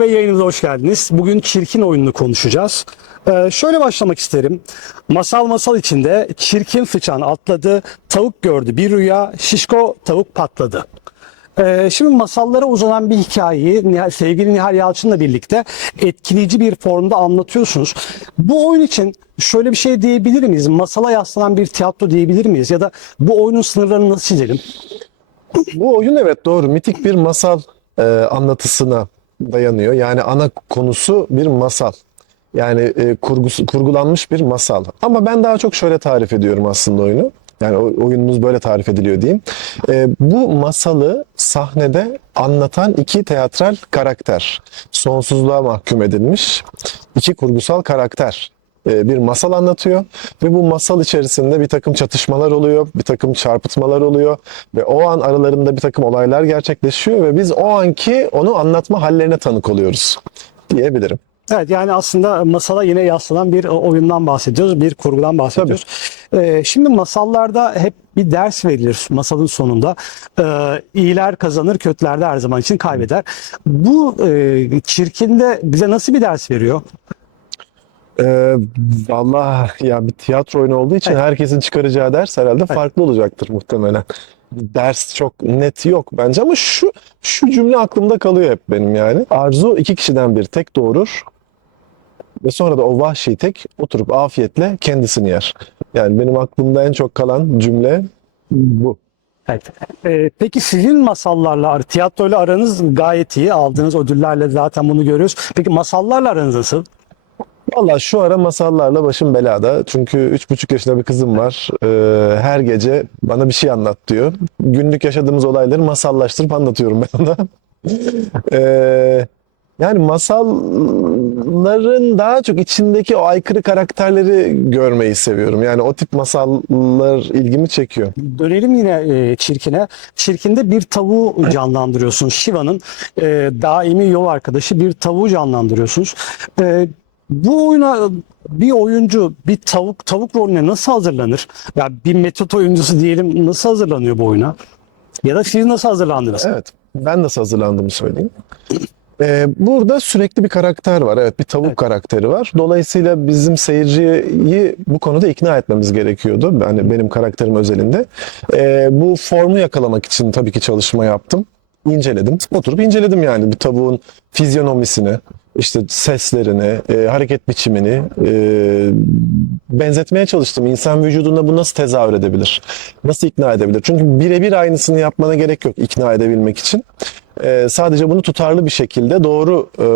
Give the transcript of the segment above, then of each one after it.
Bey yayınımıza hoş geldiniz. Bugün çirkin oyununu konuşacağız. Ee, şöyle başlamak isterim. Masal masal içinde çirkin sıçan atladı, tavuk gördü bir rüya, şişko tavuk patladı. Ee, şimdi masallara uzanan bir hikayeyi sevgili Nihal Yalçın'la birlikte etkileyici bir formda anlatıyorsunuz. Bu oyun için şöyle bir şey diyebilir miyiz? Masala yaslanan bir tiyatro diyebilir miyiz? Ya da bu oyunun sınırlarını nasıl çizelim? Bu oyun evet doğru mitik bir masal e, anlatısına dayanıyor. Yani ana konusu bir masal. Yani e, kurgusu, kurgulanmış bir masal. Ama ben daha çok şöyle tarif ediyorum aslında oyunu. Yani o- oyununuz böyle tarif ediliyor diyeyim. E, bu masalı sahnede anlatan iki teatral karakter. Sonsuzluğa mahkum edilmiş iki kurgusal karakter bir masal anlatıyor ve bu masal içerisinde bir takım çatışmalar oluyor, bir takım çarpıtmalar oluyor ve o an aralarında bir takım olaylar gerçekleşiyor ve biz o anki onu anlatma hallerine tanık oluyoruz diyebilirim. Evet yani aslında masala yine yaslanan bir oyundan bahsediyoruz, bir kurgudan bahsediyoruz. Ee, şimdi masallarda hep bir ders verilir masalın sonunda. Ee, iyiler kazanır, kötüler de her zaman için kaybeder. Bu e, çirkinde bize nasıl bir ders veriyor? Ee, vallahi ya bir tiyatro oyunu olduğu için Evet. herkesin çıkaracağı ders herhalde farklı olacaktır muhtemelen. Ders çok net yok bence ama şu şu cümle aklımda kalıyor hep benim yani. Arzu iki kişiden bir tek doğurur ve sonra da o vahşi tek oturup afiyetle kendisini yer. Yani benim aklımda en çok kalan cümle bu. Evet. Ee, peki sizin masallarla, tiyatroyla aranız gayet iyi. Aldığınız ödüllerle zaten bunu görüyoruz. Peki masallarla aranız nasıl? Valla şu ara masallarla başım belada. Çünkü üç buçuk yaşında bir kızım var. Ee, her gece bana bir şey anlat diyor. Günlük yaşadığımız olayları masallaştırıp anlatıyorum ben ona. Ee, yani masalların daha çok içindeki o aykırı karakterleri görmeyi seviyorum. Yani o tip masallar ilgimi çekiyor. Dönelim yine e, çirkine. Çirkinde bir tavuğu canlandırıyorsunuz. Shiva'nın e, daimi yol arkadaşı bir tavuğu canlandırıyorsunuz. E, bu oyuna bir oyuncu bir tavuk tavuk rolüne nasıl hazırlanır? Ya bir metot oyuncusu diyelim nasıl hazırlanıyor bu oyuna? Ya da siz nasıl hazırlandınız? Evet, ben nasıl hazırlandığımı söyleyeyim. Ee, burada sürekli bir karakter var. Evet, bir tavuk Evet. karakteri var. Dolayısıyla bizim seyirciyi bu konuda ikna etmemiz gerekiyordu. Yani benim karakterim özelinde. Ee, bu formu yakalamak için tabii ki çalışma yaptım. İnceledim. Oturup inceledim yani bir tavuğun fizyonomisini, işte seslerini, e, hareket biçimini e, benzetmeye çalıştım. İnsan vücudunda bu nasıl tezahür edebilir? Nasıl ikna edebilir? Çünkü birebir aynısını yapmana gerek yok ikna edebilmek için. Ee, sadece bunu tutarlı bir şekilde doğru e,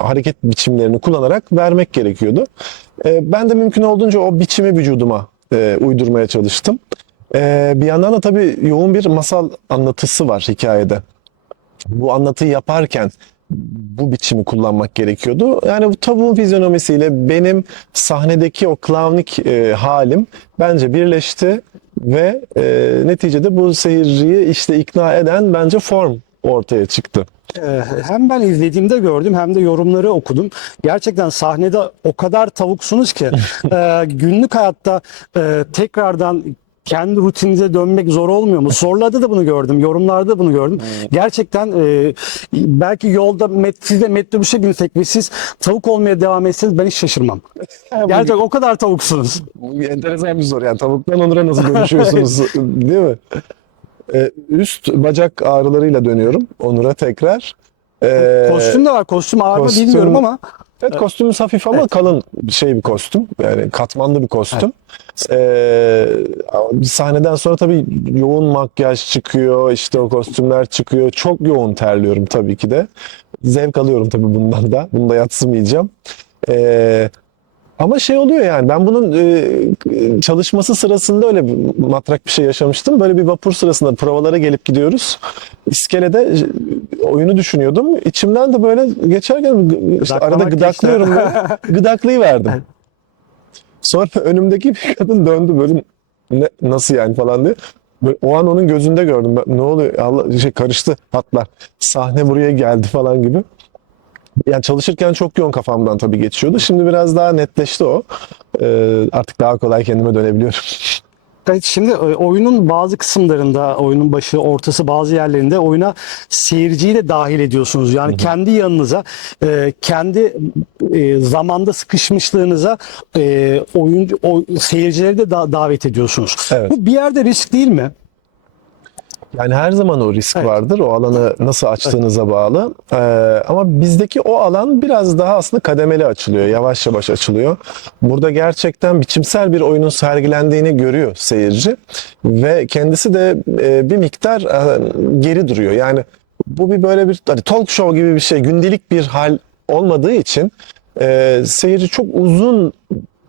hareket biçimlerini kullanarak vermek gerekiyordu. Ee, ben de mümkün olduğunca o biçimi vücuduma e, uydurmaya çalıştım. Ee, bir yandan da tabii yoğun bir masal anlatısı var hikayede. Bu anlatıyı yaparken bu biçimi kullanmak gerekiyordu. Yani bu tavuğun fizyonomisiyle benim sahnedeki o klavnik e, halim bence birleşti ve e, neticede bu seyirciyi işte ikna eden bence form ortaya çıktı. Ee, hem ben izlediğimde gördüm hem de yorumları okudum. Gerçekten sahnede o kadar tavuksunuz ki e, günlük hayatta e, tekrardan kendi rutininize dönmek zor olmuyor mu? Sorularda da bunu gördüm, yorumlarda da bunu gördüm. Gerçekten e, belki yolda met, siz de metrobüse binsek ve siz tavuk olmaya devam etseniz ben hiç şaşırmam. Gerçekten o kadar tavuksunuz. Enteresan bir soru. Yani tavuktan onura nasıl dönüşüyorsunuz değil mi? Ee, üst bacak ağrılarıyla dönüyorum Onur'a tekrar. Ee, Kostüm de var. Kostüm ağır mı kostüm- bilmiyorum ama Evet kostümümüz hafif ama Evet. kalın şey bir kostüm. Yani katmanlı bir kostüm. Ee, sahneden sonra tabii yoğun makyaj çıkıyor, işte o kostümler çıkıyor. Çok yoğun terliyorum tabii ki de. Zevk alıyorum tabii bundan da. Bunu da yatsımayacağım. Ee, ama şey oluyor yani ben bunun e, çalışması sırasında öyle bir matrak bir şey yaşamıştım. Böyle bir vapur sırasında provalara gelip gidiyoruz. İskelede e, oyunu düşünüyordum. İçimden de böyle geçerken işte arada gıdaklıyorum böyle. Gıdaklıyı verdim. Sonra önümdeki bir kadın döndü böyle ne, nasıl yani falan diye. Böyle, o an onun gözünde gördüm. Ben, ne oluyor? Allah şey karıştı hatlar. Sahne buraya geldi falan gibi. Yani çalışırken çok yoğun kafamdan tabii geçiyordu. Şimdi biraz daha netleşti o. Ee, artık daha kolay kendime dönebiliyorum. Şimdi e, oyunun bazı kısımlarında, oyunun başı, ortası bazı yerlerinde oyuna seyirciyi de dahil ediyorsunuz. Yani kendi yanınıza, e, kendi e, zamanda sıkışmışlığınıza e, oyuncu, o, seyircileri de da- davet ediyorsunuz. Evet. Bu bir yerde risk değil mi? Yani her zaman o risk Evet. vardır. O alanı nasıl açtığınıza bağlı. Ee, ama bizdeki o alan biraz daha aslında kademeli açılıyor. Yavaş yavaş açılıyor. Burada gerçekten biçimsel bir oyunun sergilendiğini görüyor seyirci. Ve kendisi de e, bir miktar e, geri duruyor. Yani bu bir böyle bir hani talk show gibi bir şey. Gündelik bir hal olmadığı için e, seyirci çok uzun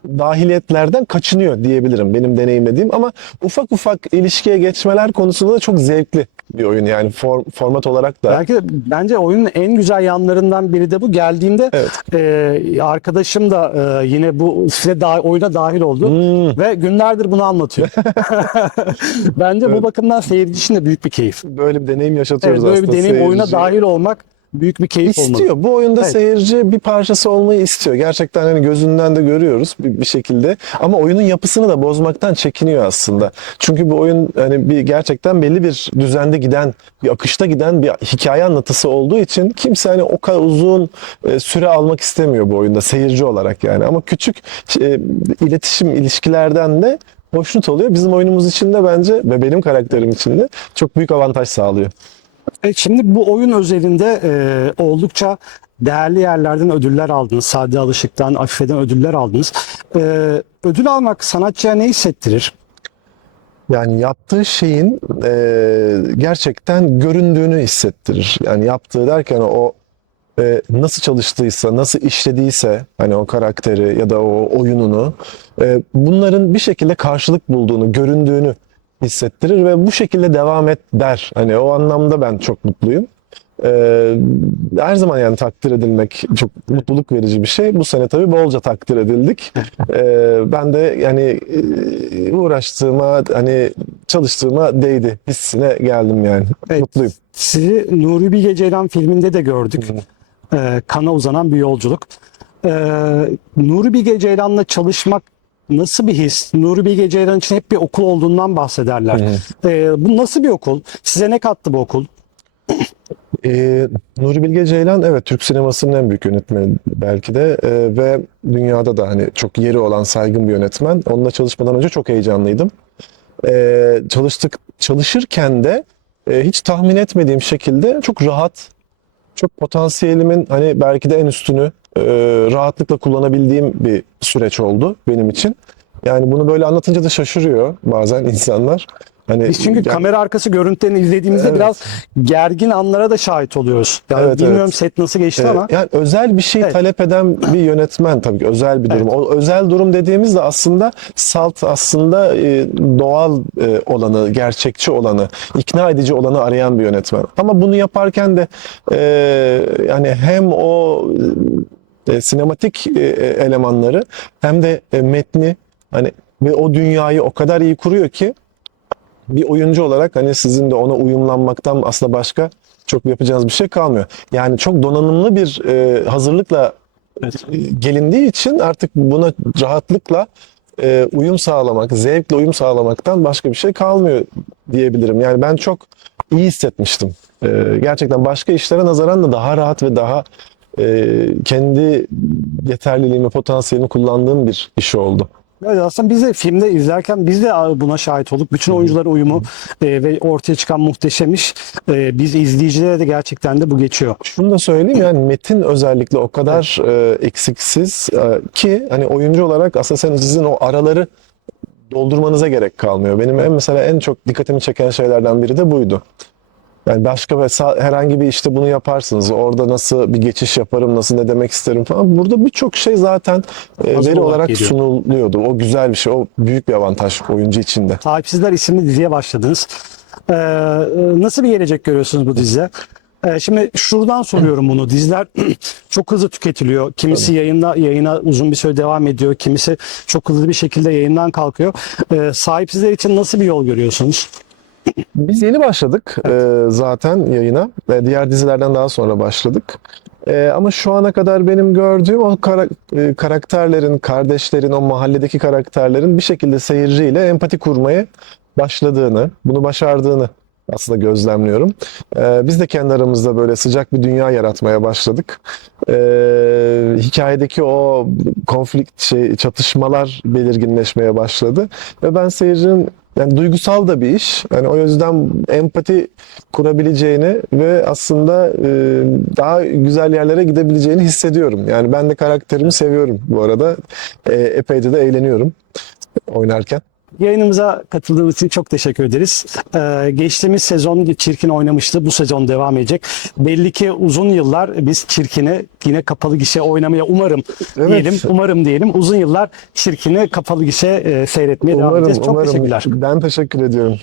dahiliyetlerden kaçınıyor diyebilirim benim deneyimlediğim ama ufak ufak ilişkiye geçmeler konusunda da çok zevkli bir oyun yani form- format olarak da. Belki de bence oyunun en güzel yanlarından biri de bu. Geldiğimde Evet. e, arkadaşım da e, yine bu size da, oyuna dahil oldu Hmm. ve günlerdir bunu anlatıyor. bence bu bakımdan seyirci için de büyük bir keyif. Böyle bir deneyim Evet, yaşatıyoruz böyle bir aslında deneyim oyuna seyirciye. dahil olmak büyük bir keyif olmalı. İstiyor. Bu oyunda Evet. seyirci bir parçası olmayı istiyor. Gerçekten hani gözünden de görüyoruz bir, bir şekilde. Ama oyunun yapısını da bozmaktan çekiniyor aslında. Çünkü bu oyun hani bir gerçekten belli bir düzende giden, bir akışta giden bir hikaye anlatısı olduğu için kimse hani o kadar uzun e, süre almak istemiyor bu oyunda seyirci olarak yani. Ama küçük e, iletişim ilişkilerden de hoşnut oluyor. Bizim oyunumuz için de bence ve benim karakterim için de çok büyük avantaj sağlıyor. Evet, şimdi bu oyun özelinde e, oldukça değerli yerlerden ödüller aldınız. Sade Alışık'tan, Afife'den ödüller aldınız. E, ödül almak sanatçıya ne hissettirir? Yani yaptığı şeyin e, gerçekten göründüğünü hissettirir. Yani yaptığı derken o e, nasıl çalıştıysa, nasıl işlediyse hani o karakteri ya da o oyununu e, bunların bir şekilde karşılık bulduğunu, göründüğünü hissettirir ve bu şekilde devam et der. Hani o anlamda ben çok mutluyum. E, her zaman yani takdir edilmek çok mutluluk verici bir şey. Bu sene tabii bolca takdir edildik. E, ben de yani e, uğraştığıma hani çalıştığıma değdi hissine geldim yani. Evet. Mutluyum. Sizi Nuri Bilge Ceylan filminde de gördük. E, kana uzanan bir yolculuk. E, Nuri Bilge Ceylan'la çalışmak nasıl bir his? Nuri Bilge Ceylan için hep bir okul olduğundan bahsederler. E, bu nasıl bir okul? Size ne kattı bu okul? Ee, Nuri Bilge Ceylan evet Türk sinemasının en büyük yönetmeni belki de Ee, ve dünyada da hani çok yeri olan saygın bir yönetmen. Onunla çalışmadan önce çok heyecanlıydım. Ee, çalıştık çalışırken de e, hiç tahmin etmediğim şekilde çok rahat, çok potansiyelimin hani belki de en üstünü e, rahatlıkla kullanabildiğim bir süreç oldu benim için. Yani bunu böyle anlatınca da şaşırıyor bazen insanlar. Hani Biz çünkü yani- kamera arkası görüntülerini izlediğimizde Evet. biraz gergin anlara da şahit oluyoruz. Yani Evet, bilmiyorum evet. set nasıl geçti Ee, ama Yani özel bir şey Evet. talep eden bir yönetmen tabii ki özel bir durum. O özel durum dediğimiz de aslında salt aslında e, doğal e, olanı, gerçekçi olanı, ikna edici olanı arayan bir yönetmen. Ama bunu yaparken de yani hem o e, sinematik e, elemanları hem de e, metni hani ve o dünyayı o kadar iyi kuruyor ki bir oyuncu olarak hani sizin de ona uyumlanmaktan aslında başka çok yapacağınız bir şey kalmıyor. Yani çok donanımlı bir e, hazırlıkla e, gelindiği için artık buna rahatlıkla e, uyum sağlamak, zevkle uyum sağlamaktan başka bir şey kalmıyor diyebilirim. Yani ben çok iyi hissetmiştim. E, gerçekten başka işlere nazaran da daha rahat ve daha e, kendi yeterliliğimi, potansiyelimi kullandığım bir iş oldu. Evet, aslında biz de filmde izlerken biz de buna şahit olduk. Bütün oyuncuların uyumu e, ve ortaya çıkan muhteşem iş. E, biz izleyicilere de gerçekten de bu geçiyor. Şunu da söyleyeyim yani metin özellikle o kadar e, eksiksiz e, ki hani oyuncu olarak aslında sizin o araları doldurmanıza gerek kalmıyor. Benim en mesela en çok dikkatimi çeken şeylerden biri de buydu. Yani başka mesela herhangi bir işte bunu yaparsınız. Orada nasıl bir geçiş yaparım, nasıl ne demek isterim falan. Burada birçok şey zaten e, Hazır veri olarak olarak geliyor. sunuluyordu. O güzel bir şey. O büyük bir avantaj oyuncu için de. Sahipsizler isimli diziye başladınız. E, nasıl bir gelecek görüyorsunuz bu dizide? E, şimdi şuradan soruyorum bunu. Diziler çok hızlı tüketiliyor. Kimisi yayında yayına uzun bir süre devam ediyor. Kimisi çok hızlı bir şekilde yayından kalkıyor. E, sahipsizler için nasıl bir yol görüyorsunuz? Biz yeni başladık e, zaten yayına. E, diğer dizilerden daha sonra başladık. E, ama şu ana kadar benim gördüğüm o kara- e, karakterlerin, kardeşlerin, o mahalledeki karakterlerin bir şekilde seyirciyle empati kurmaya başladığını, bunu başardığını aslında gözlemliyorum. E, biz de kendi aramızda böyle sıcak bir dünya yaratmaya başladık. E, hikayedeki o konflikt, şey, çatışmalar belirginleşmeye başladı. Ve ben seyircinin yani duygusal da bir iş. Yani o yüzden empati kurabileceğini ve aslında e, daha güzel yerlere gidebileceğini hissediyorum. Yani ben de karakterimi seviyorum bu arada. E, epeyce de eğleniyorum oynarken. Yayınımıza katıldığınız için çok teşekkür ederiz. Ee, geçtiğimiz sezon Çirkin oynamıştı. Bu sezon devam edecek. Belli ki uzun yıllar biz Çirkin'i yine kapalı gişe oynamaya umarım Evet. diyelim. Umarım diyelim. Uzun yıllar Çirkin'i kapalı gişe e, seyretmeye devam Umarım, edeceğiz. Çok umarım. teşekkürler. Ben teşekkür ediyorum.